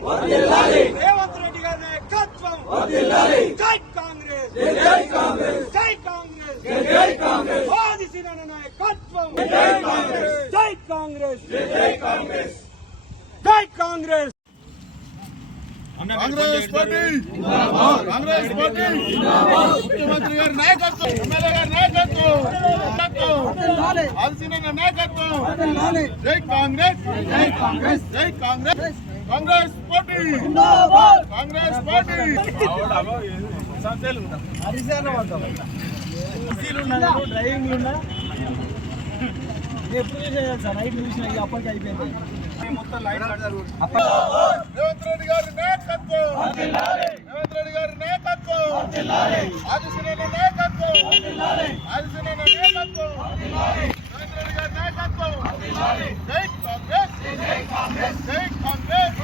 రేవంత్ రెడ్డి గారి నాయకత్వం జై కాంగ్రెస్ జై కాంగ్రెస్ జై కాంగ్రెస్ జై కాంగ్రెస్ ఆదిశీలన నాయకత్వం జై కాంగ్రెస్ జై కాంగ్రెస్ జై కాంగ్రెస్ జై కాంగ్రెస్ కాంగ్రెస్ పార్టీ కాంగ్రెస్ పార్టీ ముఖ్యమంత్రి గారి నాయకత్వం ఎమ్మెల్యే గారి నాయకత్వం ఆల్సిన నాయకత్వం జై కాంగ్రెస్ జై కాంగ్రెస్ జై Congress Congress party! Congress party! Driving ఉన్నా ఎప్పుడు చూసాను సార్? నైట్ చూసిన అప్పటికి అయిపోయింది. రేవంత్ రెడ్డి గారి నాయకత్వం! రేవంత్ రెడ్డి గారి నాయకత్వం! ఆదిసిన నాయకత్వం! ఆదిసిన నాయకత్వం! రేవంత్ రెడ్డి గారి నాయకత్వం! జై కాంగ్రెస్! జై కాంగ్రెస్ జై కాంగ్రెస్ కాంగ్రెస్!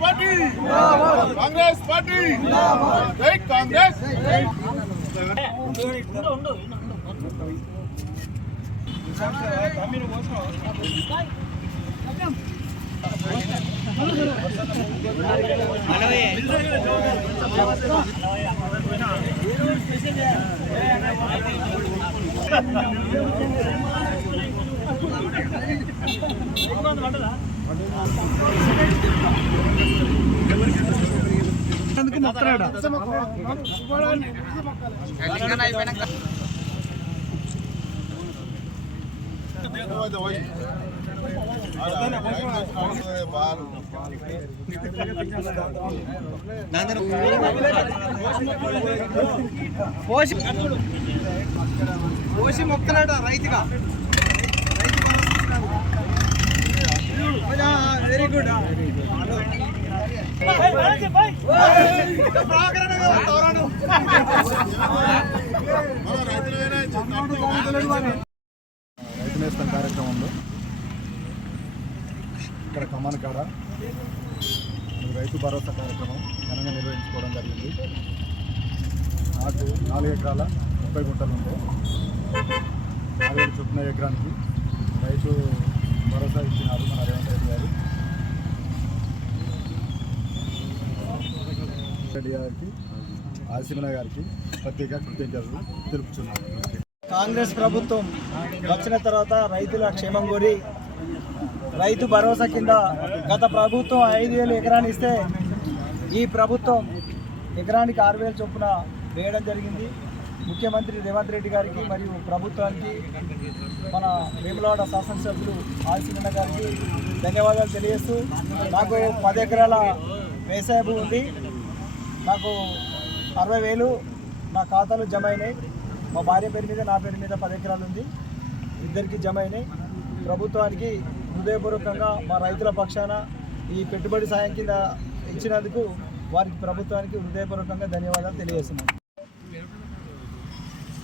పార్టీ! కాంగ్రెస్ పార్టీ! జై కాంగ్రెస్! పార్టీ కాంగ్రెస్ పార్టీ జై కాంగ్రెస్ పోసి పోసి మొక్కలాట రైతుగా. వెరీ గుడ్ రైతు నేస్తం కార్యక్రమంలో ఇక్కడ కమాన్ కాడ ఈ రైతు భరోసా కార్యక్రమం ఘనంగా నిర్వహించుకోవడం జరిగింది. నాకు నాలుగు ఎకరాల ముప్పై గుంటలు ఉండే. నాలుగు చుట్టిన చొప్పున ఎకరానికి రైతు భరోసా ఇచ్చినారు మన రేవంత్ రెడ్డి గారు. రెడ్డి గారికి ఆసిమన గారికి ప్రత్యేక కృతజ్ఞతలు తెలుపుతున్నాను. కాంగ్రెస్ ప్రభుత్వం వచ్చిన తర్వాత రైతుల క్షేమం కోరి రైతు భరోసా కింద గత ప్రభుత్వం ఐదు వేలు ఎకరాన్ని ఇస్తే ఈ ప్రభుత్వం ఎకరానికి ఆరు వేలు చొప్పున వేయడం జరిగింది. ముఖ్యమంత్రి రేవంత్ రెడ్డి గారికి మరియు ప్రభుత్వానికి మన వేములవాడ శాసనసభ్యులు ఆదిశీలన్న గారికి ధన్యవాదాలు తెలియజేస్తూ నాకు పది ఎకరాల వ్యవసాయ భూమి ఉంది. నాకు అరవై వేలు నా ఖాతాలో జమ అయినాయి. మా భార్య పేరు మీద నా పేరు మీద పది ఎకరాలు ఉంది. ఇద్దరికి జమ అయినాయి. ప్రభుత్వానికి హృదయపూర్వకంగా మా రైతుల పక్షాన ఈ పెట్టుబడి సాయం కింద ఇచ్చినందుకు వారికి ప్రభుత్వానికి హృదయపూర్వకంగా ధన్యవాదాలు తెలియజేస్తున్నాను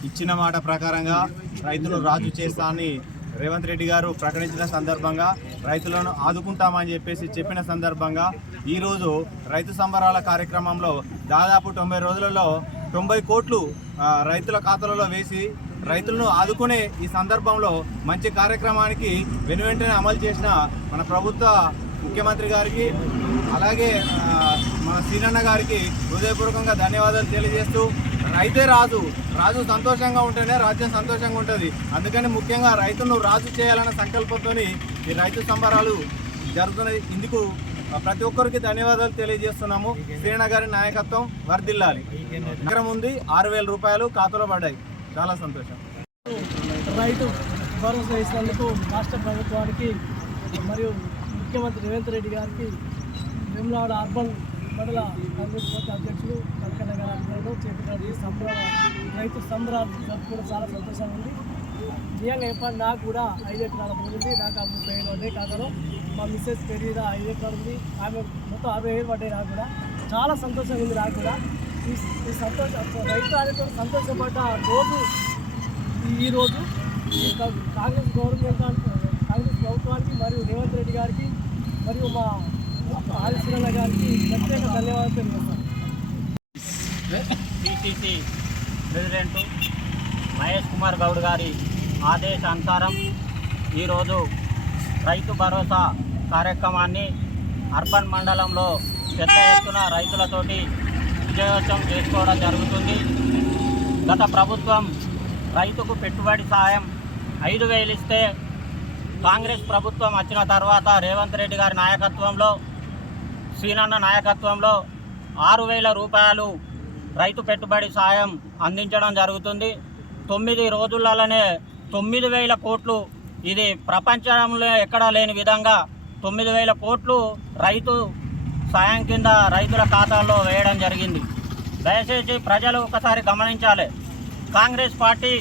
ఇచ్చిన మాట ప్రకారంగా రైతులు రాజు చేస్తా అని రేవంత్ రెడ్డి గారు ప్రకటించిన సందర్భంగా రైతులను ఆదుకుంటామని చెప్పేసి చెప్పిన సందర్భంగా ఈరోజు రైతు సంబరాల కార్యక్రమంలో దాదాపు తొంభై రోజులలో తొంభై కోట్లు రైతుల ఖాతాలలో వేసి రైతులను ఆదుకునే ఈ సందర్భంలో మంచి కార్యక్రమానికి వెనువెంటనే అమలు చేసిన మన ప్రభుత్వ ముఖ్యమంత్రి గారికి అలాగే మన సీనన్న గారికి హృదయపూర్వకంగా ధన్యవాదాలు తెలియజేస్తూ రైతే రాజు రాజు సంతోషంగా ఉంటేనే రాజ్యం సంతోషంగా ఉంటుంది. అందుకని ముఖ్యంగా రైతులను రాజు చేయాలన్న సంకల్పంతో ఈ రైతు సంబరాలు జరుగుతున్నాయి. ఇందుకు ప్రతి ఒక్కరికి ధన్యవాదాలు తెలియజేస్తున్నాము. శ్రీణ నాయకత్వం వర్ధిల్లాలి. నగరం ఉంది. ఆరు వేల రూపాయలు ఖాతాలో పడ్డాయి. చాలా సంతోషం. రైతు భరోసా ఇచ్చినందుకు రాష్ట్ర ప్రభుత్వానికి మరియు ముఖ్యమంత్రి రేవంత్ రెడ్డి గారికి వేములవాడ అర్బన్ మండల కాంగ్రెస్ పార్టీ అధ్యక్షులు కనకన్న గారి ఆధ్వర్యంలో చేపట్టిన సంబరాల రైతు సంబరాలు జరుపుకోవడం చాలా సంతోషంగా ఉంది. నిజంగా చెప్పాలి నాకు కూడా ఐదు ఎకరాల భూమి ఉంది. నాకు ఆ ముప్పై ఏళ్ళు పడ్డాయి కాకలో మా మిస్సెస్ పేరు ఐదు ఎకరాలు ఉంది. ఆమె మొత్తం అరవై ఏళ్ళు పడ్డాయి నాకు కూడా. చాలా సంతోషంగా ఉంది నాకు కూడా. ఈ సంతోష రైతు అనేది సంతోషపడ్డ రోజు ఈ రోజు ఈ కాంగ్రెస్ గవర్నమెంట్ కాంగ్రెస్ ప్రభుత్వానికి మరియు రేవంత్ రెడ్డి గారికి మరియు మా ఆదిశీలన్న గారికి ప్రత్యేక ధన్యవాదాలు తెలియజేస్తాను పిసిసి ప్రెసిడెంట్ మహేష్ కుమార్ గౌడ్ గారి ఆదేశానుసారం ఈరోజు రైతు భరోసా కార్యక్రమాన్ని అర్బన్ మండలంలో పెద్ద ఎత్తున రైతులతోటి విజయోత్సవం చేసుకోవడం జరుగుతుంది. గత ప్రభుత్వం రైతుకు పెట్టుబడి సాయం ఐదు వేలు ఇస్తే కాంగ్రెస్ ప్రభుత్వం వచ్చిన తర్వాత రేవంత్ రెడ్డి గారి నాయకత్వంలో శ్రీనన్న నాయకత్వంలో ఆరు వేల రూపాయలు రైతు పెట్టుబడి సాయం అందించడం జరుగుతుంది. తొమ్మిది రోజులలోనే తొమ్మిది వేల కోట్లు ఇది ప్రపంచంలో ఎక్కడా లేని విధంగా తొమ్మిది వేల కోట్లు రైతు సాయం కింద రైతుల ఖాతాల్లో వేయడం జరిగింది. దయచేసి ప్రజలు ఒకసారి గమనించాలి. కాంగ్రెస్ పార్టీ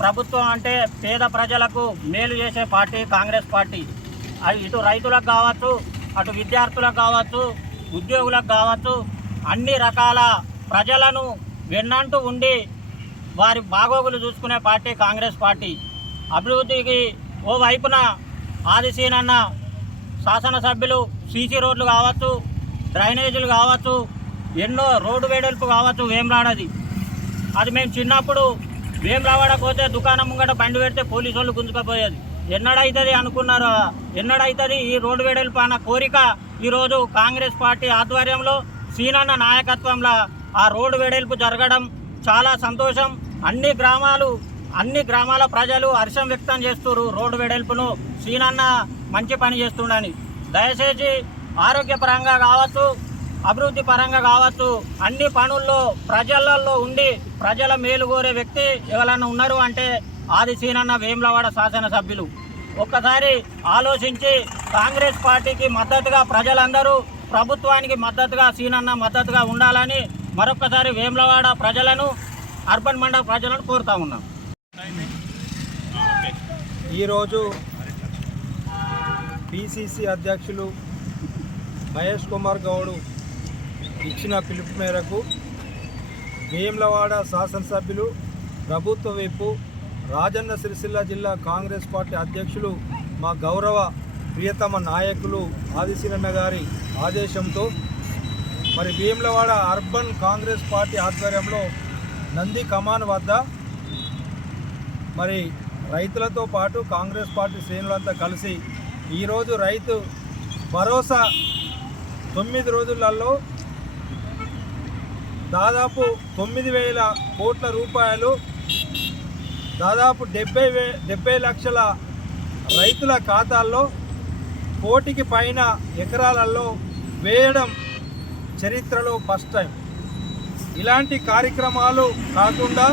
ప్రభుత్వం అంటే పేద ప్రజలకు మేలు చేసే పార్టీ కాంగ్రెస్ పార్టీ. అది ఇటు రైతులకు కావచ్చు అటు విద్యార్థులకు కావచ్చు ఉద్యోగులకు కావచ్చు అన్ని రకాల ప్రజలను వెన్నంటూ ఉండి వారి బాగోగులు చూసుకునే పార్టీ కాంగ్రెస్ పార్టీ. అభివృద్ధికి ఓ వైపున ఆదిశీనన్న శాసనసభ్యులు సీసీ రోడ్లు కావచ్చు డ్రైనేజీలు కావచ్చు ఎన్నో రోడ్డు వేడల్పు కావచ్చు వేమరాడది అది మేము చిన్నప్పుడు వేమలావాడ పోతే దుకాణం ముంగట బండి పెడితే పోలీసు వాళ్ళు గుంజుకపోయేది. ఎన్నడైతుంది అనుకున్నారు? ఎన్నడైతుంది ఈ రోడ్డు వేడల్పు అన్న కోరిక ఈరోజు కాంగ్రెస్ పార్టీ ఆధ్వర్యంలో సీనన్న నాయకత్వంలో ఆ రోడ్డు వెడల్పు జరగడం చాలా సంతోషం. అన్ని గ్రామాలు అన్ని గ్రామాల ప్రజలు హర్షం వ్యక్తం చేస్తున్నారు రోడ్డు వెడల్పును. సీనన్న మంచి పని చేస్తుండని. దయచేసి ఆరోగ్యపరంగా కావచ్చు అభివృద్ధి పరంగా కావచ్చు అన్ని పనుల్లో ప్రజలలో ఉండి ప్రజల మేలు కోరే వ్యక్తి ఎవరైనా ఉన్నారు అంటే ఆది సీనన్న వేములవాడ శాసనసభ్యులు. ఒక్కసారి ఆలోచించి కాంగ్రెస్ పార్టీకి మద్దతుగా ప్రజలందరూ ప్రభుత్వానికి మద్దతుగా సీనన్న మద్దతుగా ఉండాలని మరొక్కసారి వేములవాడ ప్రజలను అర్బన్ మండల ప్రజలను కోరుతా ఉన్నాం. ఈరోజు పిసిసి అధ్యక్షులు మహేష్ కుమార్ గౌడ్ ఇచ్చిన పిలుపు మేరకు వేములవాడ శాసనసభ్యులు ప్రభుత్వ వైపు రాజన్న సిరిసిల్ల జిల్లా కాంగ్రెస్ పార్టీ అధ్యక్షులు మా గౌరవ ప్రియతమ నాయకులు ఆదిశీలన్న గారి ఆదేశంతో మరి వేములవాడ అర్బన్ కాంగ్రెస్ పార్టీ ఆధ్వర్యంలో నంది కమాన్ వద్ద మరి రైతులతో పాటు కాంగ్రెస్ పార్టీ శ్రేణులంతా కలిసి ఈరోజు రైతు భరోసా తొమ్మిది రోజులలో దాదాపు తొమ్మిది వేల కోట్ల రూపాయలు దాదాపు డెబ్బై వే డెబ్బై లక్షల రైతుల ఖాతాల్లో కోటికి పైన ఎకరాలలో వేయడం చరిత్రలో ఫస్ట్ టైం ఇలాంటి కార్యక్రమాలు కాకుండా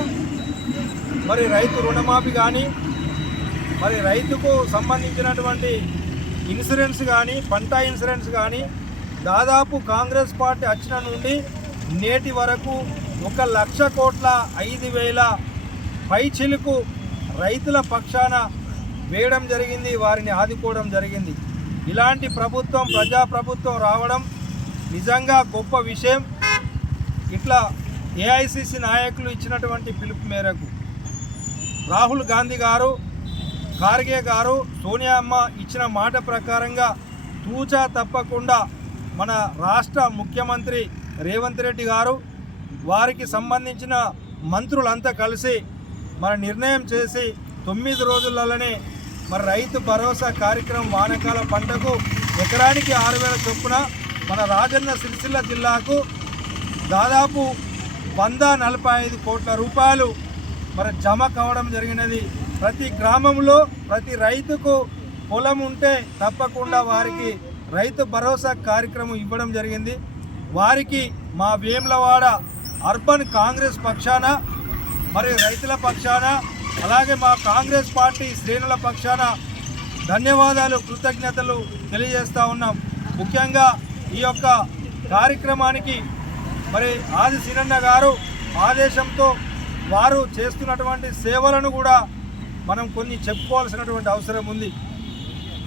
మరి రైతు రుణమాఫీ కానీ మరి రైతుకు సంబంధించినటువంటి ఇన్సూరెన్స్ కానీ పంట ఇన్సూరెన్స్ కానీ దాదాపు కాంగ్రెస్ పార్టీ వచ్చిన నుండి నేటి వరకు ఒక లక్ష కోట్ల ఐదు వేల పైచిలుకు రైతుల పక్షాన వేయడం జరిగింది వారిని ఆదుకోవడం జరిగింది. ఇలాంటి ప్రభుత్వం ప్రజాప్రభుత్వం రావడం నిజంగా గొప్ప విషయం. ఇట్లా ఏఐసిసి నాయకులు ఇచ్చినటువంటి పిలుపు మేరకు రాహుల్ గాంధీ గారు ఖార్గే గారు సోనియా అమ్మ ఇచ్చిన మాట ప్రకారంగా తూచా తప్పకుండా మన రాష్ట్ర ముఖ్యమంత్రి రేవంత్ రెడ్డి గారు వారికి సంబంధించిన మంత్రులంతా కలిసి మన నిర్ణయం చేసి తొమ్మిది రోజులలోనే మరి రైతు భరోసా కార్యక్రమం వానకాల పంటకు ఎకరానికి ఆరు వేల చొప్పున మన రాజన్న సిరిసిల్ల జిల్లాకు దాదాపు వంద నలభై ఐదు కోట్ల రూపాయలు మరి జమ కావడం జరిగినది. ప్రతి గ్రామంలో ప్రతి రైతుకు పొలం ఉంటే తప్పకుండా వారికి రైతు భరోసా కార్యక్రమం ఇవ్వడం జరిగింది. వారికి మా వేములవాడ అర్బన్ కాంగ్రెస్ పక్షాన మరి రైతుల పక్షాన అలాగే మా కాంగ్రెస్ పార్టీ శ్రేణుల పక్షాన ధన్యవాదాలు కృతజ్ఞతలు తెలియజేస్తూ ఉన్నాం. ముఖ్యంగా ఈ యొక్క కార్యక్రమానికి మరి ఆది సినన్న గారు ఆదేశంతో వారు చేస్తున్నటువంటి సేవలను కూడా మనం కొన్ని చెప్పుకోవాల్సినటువంటి అవసరం ఉంది.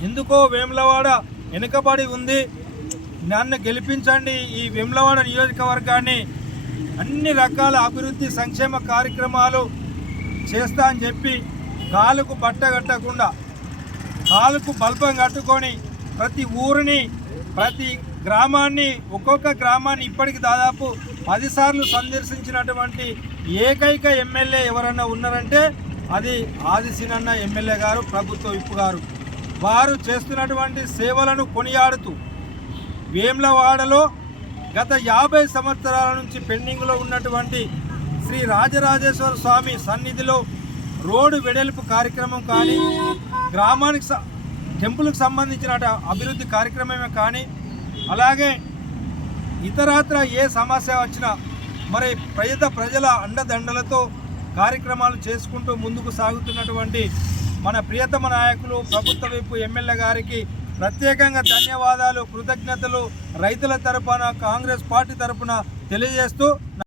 ఎందుకో వేములవాడ వెనుకబడి ఉంది. నన్ను గెలిపించండి ఈ వేములవాడ నియోజకవర్గాన్ని. అన్ని రకాల అభివృద్ధి సంక్షేమ కార్యక్రమాలు చేస్తా అని చెప్పి కాలుకు బట్ట కట్టకుండా కాలుకు బల్బం కట్టుకొని ప్రతి ఊరిని ప్రతి గ్రామాన్ని ఒక్కొక్క గ్రామాన్ని ఇప్పటికి దాదాపు పదిసార్లు సందర్శించినటువంటి ఏకైక ఎమ్మెల్యే ఎవరన్నా ఉన్నారంటే అది ఆదిశీనన్న ఎమ్మెల్యే గారు ప్రభుత్వ విప్పు గారు. వారు చేస్తున్నటువంటి సేవలను కొనియాడుతూ వేమ్లవాడలో గత యాభై సంవత్సరాల నుంచి పెండింగ్లో ఉన్నటువంటి శ్రీ రాజరాజేశ్వర స్వామి సన్నిధిలో రోడ్డు వెడల్పు కార్యక్రమం కానీ గ్రామానికి టెంపుల్కి సంబంధించిన అభివృద్ధి కార్యక్రమమే కానీ అలాగే ఇతరత్ర ఏ సమస్య వచ్చినా మరి ప్రజల ప్రజల అండదండలతో కార్యక్రమాలు చేసుకుంటూ ముందుకు సాగుతున్నటువంటి మన ప్రియతమ నాయకులు ప్రభుత్వ వైపు ఎమ్మెల్యే గారికి ప్రత్యేకంగా ధన్యవాదాలు కృతజ్ఞతలు. రైతుల తరపున కాంగ్రెస్ పార్టీ తరపున తెలియజేస్తూ